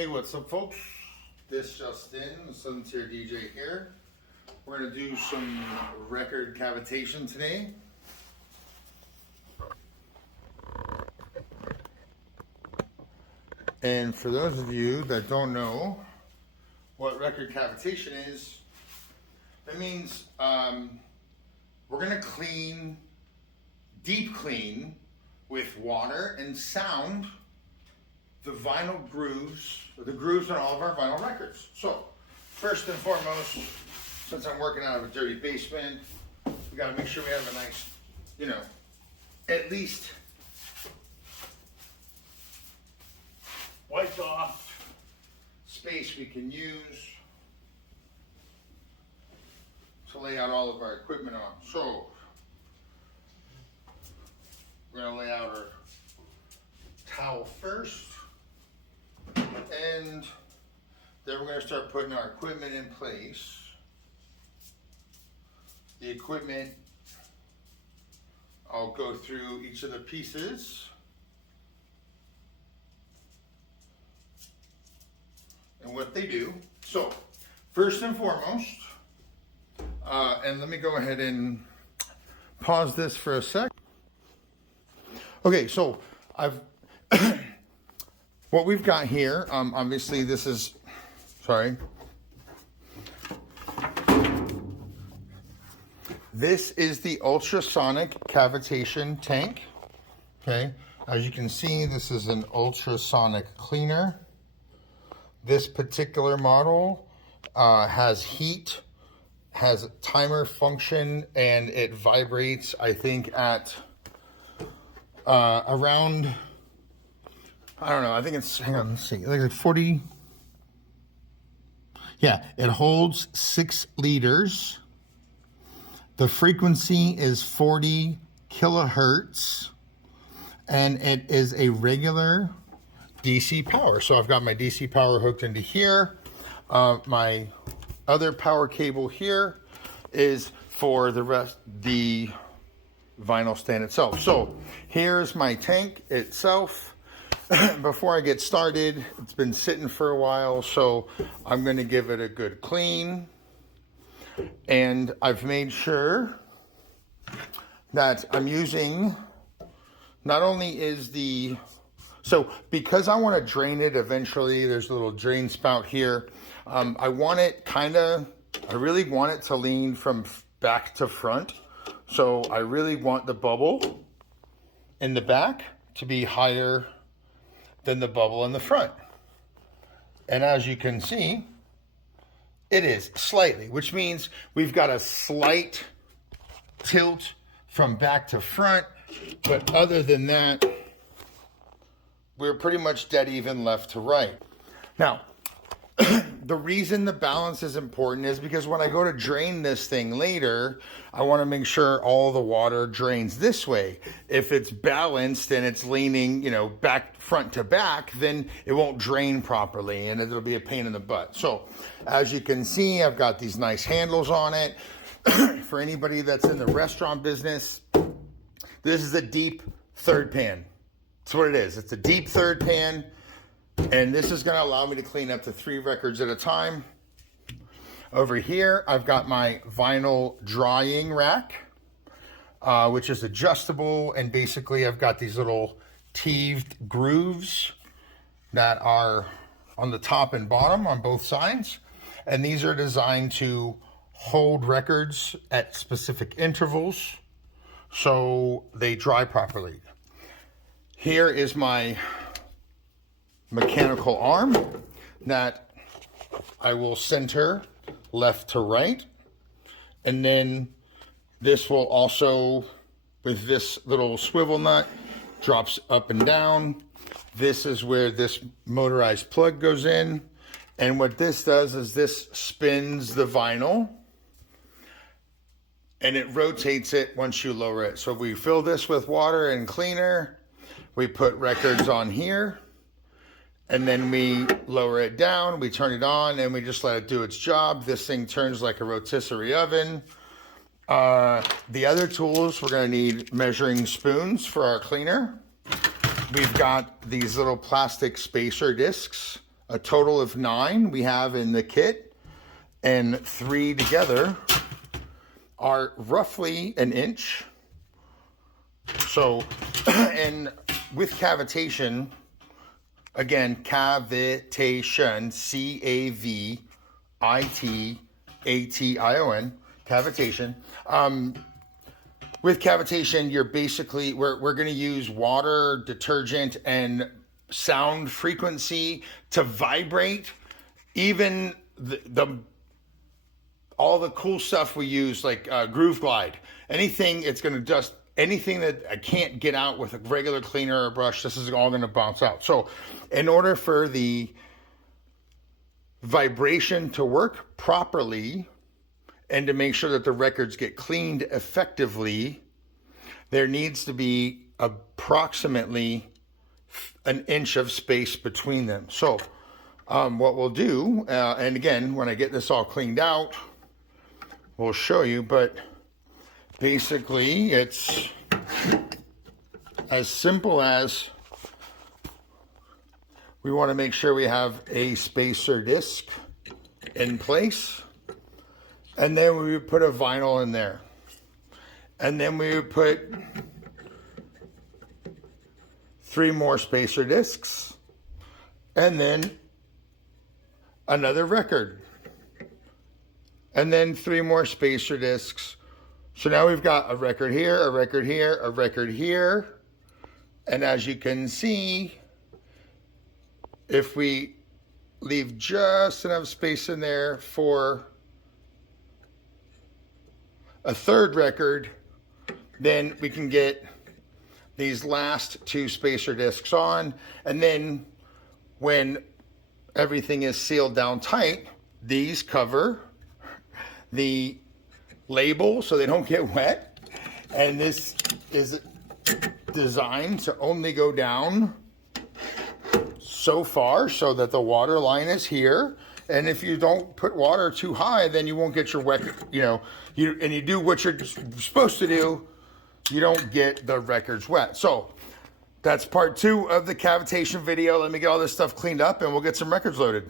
Hey, what's up, folks? This just in, the Southern Tier DJ here. We're going to do some record cavitation today. And for those of you that don't know what record cavitation is, that means we're going to clean, deep clean with water and sound the vinyl grooves, or the grooves on all of our vinyl records. So, first and foremost, since I'm working out of a dirty basement, we got to make sure we have a nice, at least wiped off space we can use to lay out all of our equipment on. So, we're going to lay out our towel first. And then we're going to start putting our equipment in place. The equipment, I'll go through each of the pieces. And what they do. So, first and foremost, and let me go ahead and pause this for a sec. Okay, so I've... What we've got here, obviously this is, this is the ultrasonic cavitation tank, okay? As you can see, this is an ultrasonic cleaner. This particular model has heat, has timer function, and it vibrates, I think, at around... I don't know, I think it's, hang on, let's see, like 40, yeah, it holds 6 liters. The frequency is 40 kilohertz, and it is a regular DC power. So I've got my DC power hooked into here. My other power cable here is for the vinyl stand itself. So here's my tank itself. Before I get started, it's been sitting for a while, so I'm going to give it a good clean. And I've made sure that I'm using, not only is the, so because I want to drain it eventually, there's a little drain spout here. I want it I really want it to lean from back to front. So I really want the bubble in the back to be higher than the bubble in the front. And as you can see, it is slightly, which means we've got a slight tilt from back to front, but other than that, we're pretty much dead even left to right. Now, the reason the balance is important is because when I go to drain this thing later, I want to make sure all the water drains this way. If it's balanced and it's leaning, back front to back, then it won't drain properly and it'll be a pain in the butt. So as you can see, I've got these nice handles on it. For anybody that's in the restaurant business, this is a deep third pan. That's what it is. It's a deep third pan. And this is going to allow me to clean up to 3 records at a time. Over here, I've got my vinyl drying rack, which is adjustable. And basically, I've got these little teethed grooves that are on the top and bottom on both sides. And these are designed to hold records at specific intervals so they dry properly. Here is my mechanical arm that I will center left to right, and then this will also, with this little swivel nut, drops up and down. This is where this motorized plug goes in, and what this does is this spins the vinyl and it rotates it once you lower it. So we fill this with water and cleaner, we put records on here, and then we lower it down, we turn it on, and we just let it do its job. This thing turns like a rotisserie oven. The other tools, we're gonna need measuring spoons for our cleaner. We've got these little plastic spacer discs a total of 9 we have in the kit, and 3 together are roughly an inch. So, and with cavitation, again, cavitation, C-A-V-I-T-A-T-I-O-N, cavitation. With cavitation, you're basically, we're going to use water, detergent, and sound frequency to vibrate even all the cool stuff we use, like Groove Glide. Anything, it's going to just, anything that I can't get out with a regular cleaner or brush, this is all going to bounce out. So in order for the vibration to work properly and to make sure that the records get cleaned effectively, there needs to be approximately an inch of space between them. So what we'll do, and again, when I get this all cleaned out, we'll show you, but basically it's as simple as we want to make sure we have a spacer disc in place, and then we would put a vinyl in there, and then we would put 3 more spacer discs, and then another record, and then 3 more spacer discs. So now we've got a record here, a record here, a record here, and as you can see, if we leave just enough space in there for a 3rd record, then we can get these last 2 spacer discs on, and then when everything is sealed down tight, these cover the label so they don't get wet, and this is designed to only go down so far so that the water line is here, and if you don't put water too high, then you won't get your wet, and you do what you're supposed to do, you don't get the records wet. So that's part 2 of the cavitation video. Let me get all this stuff cleaned up and we'll get some records loaded.